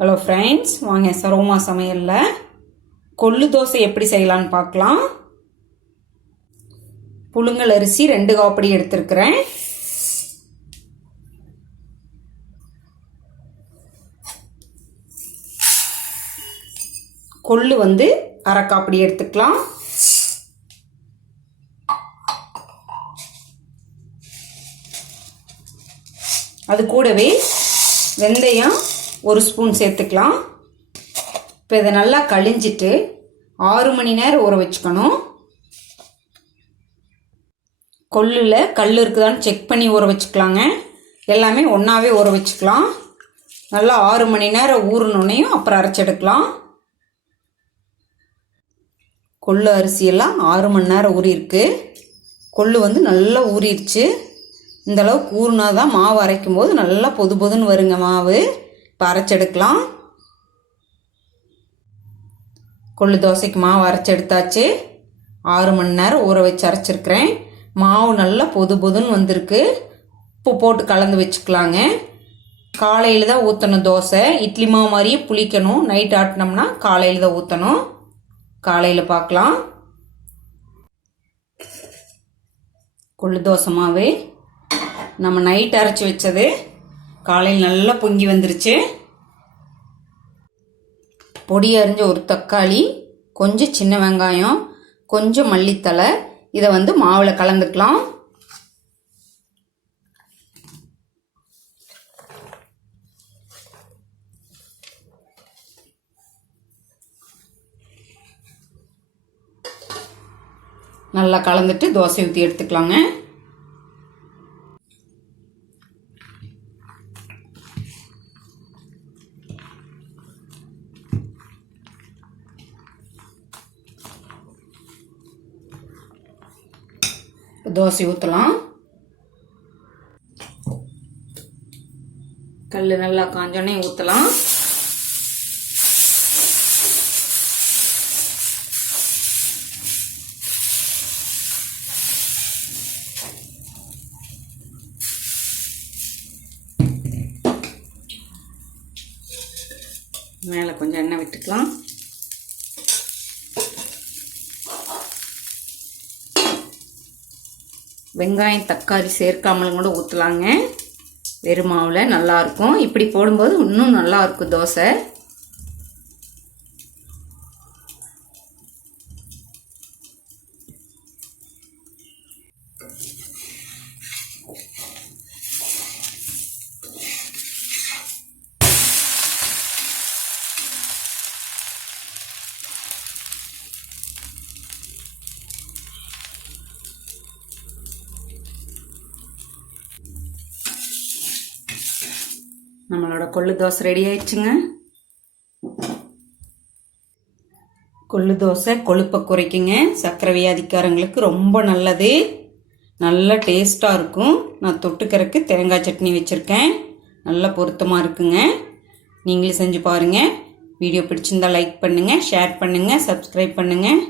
Hello friends வாங்க சரோமா சமையலில். கொள்ளு தோசை எப்படி செய்யலான்னு பார்க்கலாம். புழுங்கல் அரிசி ரெண்டு காப்படி எடுத்திருக்கிறேன். கொள்ளு வந்து அரை காப்படி எடுத்துக்கலாம். அது கூடவே வெந்தயம் ஒரு ஸ்பூன் சேர்த்துக்கலாம். இப்போ இதை நல்லா கழிஞ்சிட்டு ஆறு மணி நேரம் ஊற வச்சுக்கணும். கொல்லில் கல் இருக்குதான்னு செக் பண்ணி ஊற வச்சுக்கலாங்க. எல்லாமே ஒன்றாவே ஊற வச்சுக்கலாம். நல்லா ஆறு மணி நேரம் ஊறினோன்னையும் அப்புறம் அரைச்செடுக்கலாம் கொள்ளு அரிசியெல்லாம் ஆறு மணி நேரம் ஊறியிருக்கு. கொள்ளு வந்து நல்லா ஊறிடுச்சு. இந்த அளவுக்கு ஊறினா தான் மாவு அரைக்கும் போது நல்லா பொது பொதுன்னு வருங்க மாவு. இப்போ அரைச்செடுக்கலாம் கொள்ளு தோசைக்கு மாவு அரைச்செடுத்தாச்சு. ஆறு மணி நேரம் ஊற வச்சு அரைச்சிருக்கிறேன். மாவு நல்லா பொது பொதுன்னு வந்திருக்கு. உப்பு போட்டு கலந்து வச்சுக்கலாங்க. காலையில் தான் ஊற்றணும் தோசை. இட்லி மாவு மாதிரியே புளிக்கணும். நைட் ஆட்டினோம்னா காலையில் தான் ஊற்றணும் காலையில் பார்க்கலாம். கொள்ளு தோசை மாவு. நம்ம நைட் அரைச்சி வச்சது காலையில் நல்லா பொங்கி வந்துருச்சு. பொடி அரிஞ்ச ஒரு தக்காளி கொஞ்சம் சின்ன வெங்காயம் கொஞ்சம் மல்லித்தலை இதை வந்து மாவில் கலந்துக்கலாம். நல்லா கலந்துட்டு தோசை ஊற்றி எடுத்துக்கலாங்க. தோசை ஊற்றலாம் கல் நல்லா காஞ்சோடனே ஊற்றலாம் மேலே கொஞ்சம் எண்ணெய் விட்டுக்கலாம். வெங்காயம் தக்காளி சேர்க்காமலும் கூட ஊற்றலாங்க வெறும் மாவில் நல்லாயிருக்கும் இப்படி போடும்போது இன்னும் நல்லாயிருக்கும் தோசை. நம்மளோட கொள்ளு தோசை ரெடி ஆயிடுச்சுங்க. கொள்ளு தோசை கொழுப்பை குறைக்குங்க. சர்க்கரை வியாதிக்காரங்களுக்கு ரொம்ப நல்லது. நல்ல டேஸ்ட்டாக இருக்கும். நான் தொட்டுக்கறக்கு தேங்காய் சட்னி வச்சுருக்கேன். நல்ல பொருத்தமாக இருக்குங்க. நீங்களும் செஞ்சு பாருங்கள் வீடியோ பிடிச்சிருந்தா லைக் பண்ணுங்கள் ஷேர் பண்ணுங்கள் சப்ஸ்கிரைப் பண்ணுங்கள்